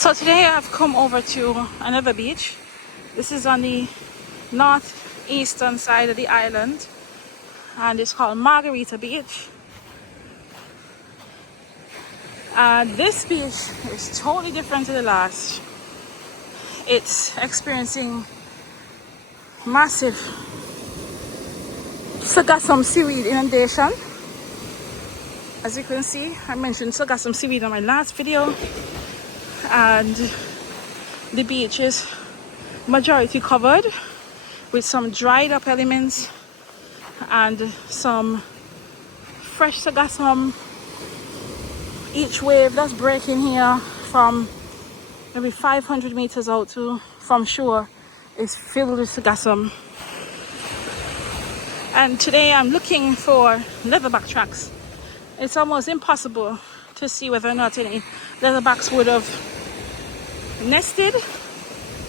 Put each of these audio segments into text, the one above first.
So today I've come over to another beach. This is on the northeastern side of the island and it's called Marguerita Beach. And this beach is totally different to the last. It's experiencing massive sargassum seaweed inundation. As you can see, I mentioned sargassum seaweed in my last video. And the beach is majority covered with some dried up elements and some fresh sargassum. Each wave that's breaking here from maybe 500 meters out from shore is filled with sargassum. And today I'm looking for leatherback tracks. It's almost impossible to see whether or not any leatherbacks would have nested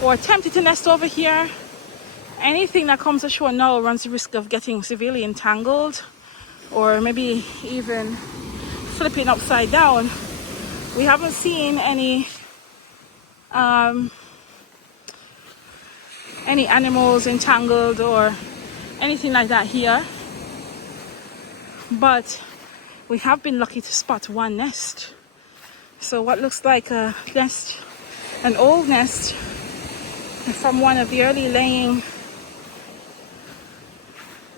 or attempted to nest over here. Anything that comes ashore now runs the risk of getting severely entangled or maybe even flipping upside down. We haven't seen any animals entangled or anything like that here, but we have been lucky to spot one nest. So what looks like a nest, an old nest from one of the early laying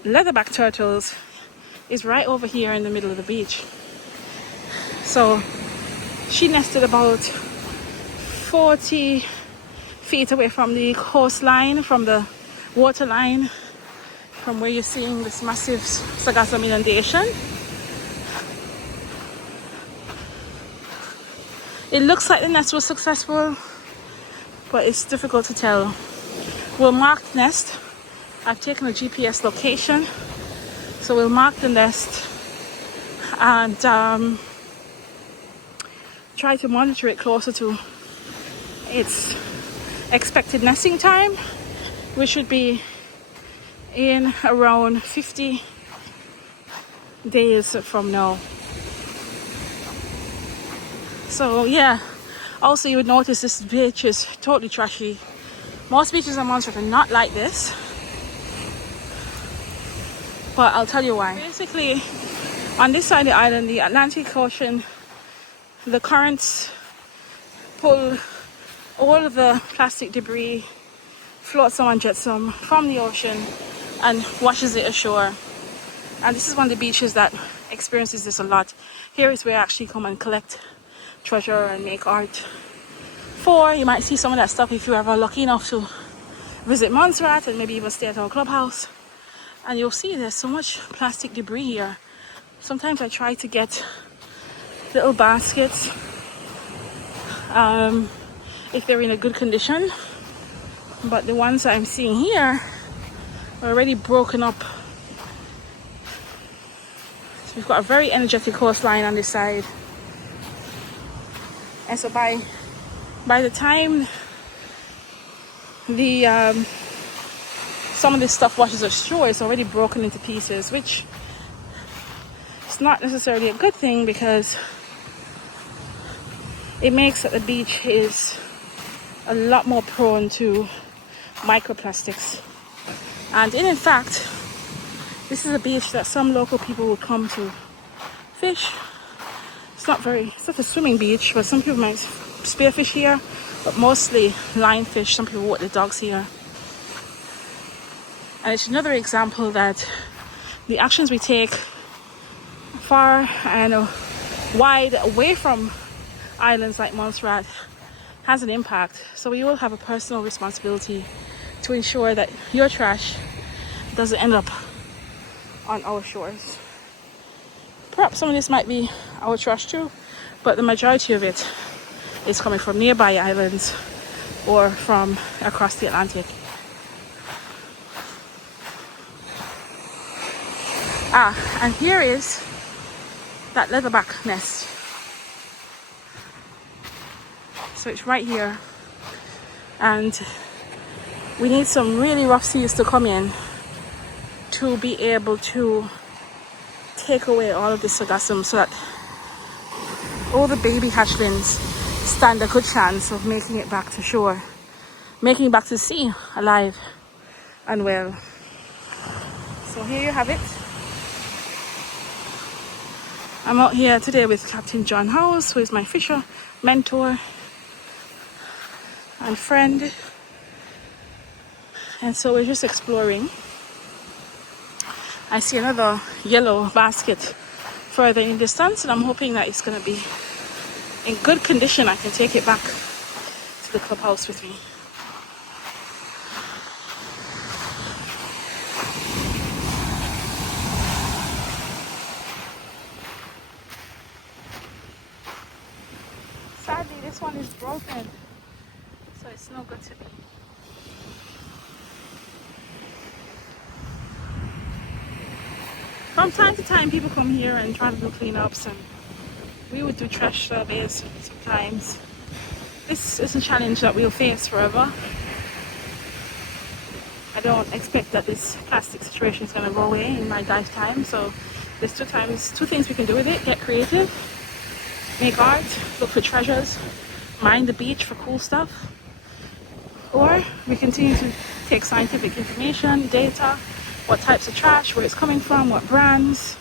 leatherback turtles, is right over here in the middle of the beach. So she nested about 40 feet away from the coastline, from the waterline, from where you're seeing this massive sargassum inundation. It looks like the nest was successful, but it's difficult to tell. We'll mark the nest. I've taken a GPS location, so we'll mark the nest and try to monitor it closer to its expected nesting time, which should be in around 50 days from now. So yeah, also you would notice this beach is totally trashy. Most beaches in Montserrat are not like this, but I'll tell you why. Basically, on this side of the island, the Atlantic Ocean, the currents pull all of the plastic debris, flotsam and jetsam from the ocean and washes it ashore. And this is one of the beaches that experiences this a lot. Here is where I actually come and collect treasure and make art for. You might see some of that stuff if you're ever lucky enough to visit Montserrat and maybe even stay at our clubhouse. And you'll see there's so much plastic debris here. Sometimes I try to get little baskets if they're in a good condition, but the ones I'm seeing here are already broken up. So we've got a very energetic coastline on this side, and so by the time the some of this stuff washes ashore, it's already broken into pieces, which is not necessarily a good thing because it makes that the beach is a lot more prone to microplastics. And in fact, this is a beach that some local people will come to fish. It's not a swimming beach, but some people might spearfish here, but mostly lionfish. Some people walk their dogs here. And it's another example that the actions we take far and wide away from islands like Montserrat has an impact. So we all have a personal responsibility to ensure that your trash doesn't end up on our shores. Perhaps some of this might be our trash too, but the majority of it is coming from nearby islands or from across the Atlantic. And here is that leatherback nest. So it's right here, and we need some really rough seas to come in to be able to take away all of this sargassum so that all the baby hatchlings stand a good chance of making it back to shore, making it back to sea alive and well. So here you have it. I'm out here today with Captain John House, who is my fisher mentor and friend. And so we're just exploring. I see another yellow basket further in the distance, and I'm hoping that it's going to be in good condition. I can take it back to the clubhouse with me. Sadly, this one is broken, so it's no good to me. From time to time, people come here and try to do cleanups, and we would do trash surveys sometimes. This is a challenge that we'll face forever. I don't expect that this plastic situation is going to go away in my lifetime, so there's two things we can do with it: get creative, make art, look for treasures, mine the beach for cool stuff, or we continue to take scientific information, data, what types of trash, where it's coming from, what brands.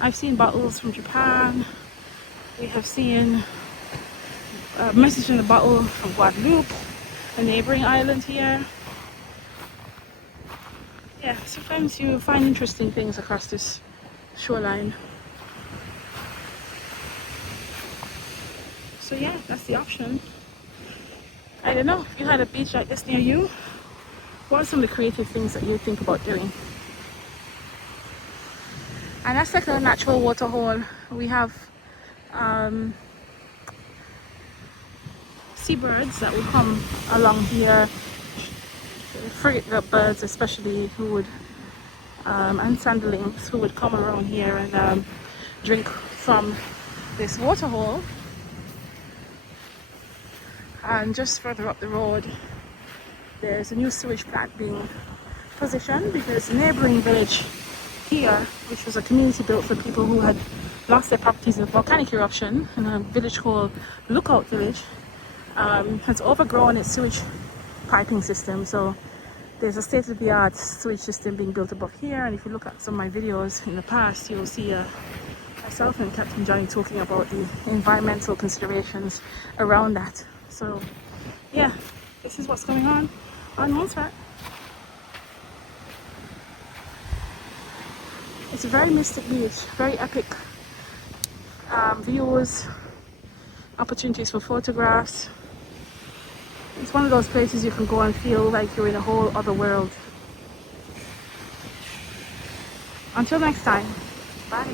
I've seen bottles from Japan. We have seen a message in the bottle from Guadeloupe, a neighboring island here. Yeah, sometimes you find interesting things across this shoreline. So yeah, that's the option. I don't know, if you had a beach like this near you, what are some of the creative things that you think about doing? And that's like a natural water hole. We have seabirds that will come along here, frigate birds especially, who would and sanderlings who would come around here and drink from this water hole. And just further up the road, there's a new sewage plant being positioned, because the neighboring village here, which was a community built for people who had lost their properties in a volcanic eruption, in a village called Lookout Village, has overgrown its sewage piping system. So there's a state-of-the-art sewage system being built above here, and if you look at some of my videos in the past, you'll see myself and Captain Johnny talking about the environmental considerations around that. So yeah, this is what's going on Montserrat. It's a very mystic beach, very epic views, opportunities for photographs. It's one of those places you can go and feel like you're in a whole other world. Until next time, bye.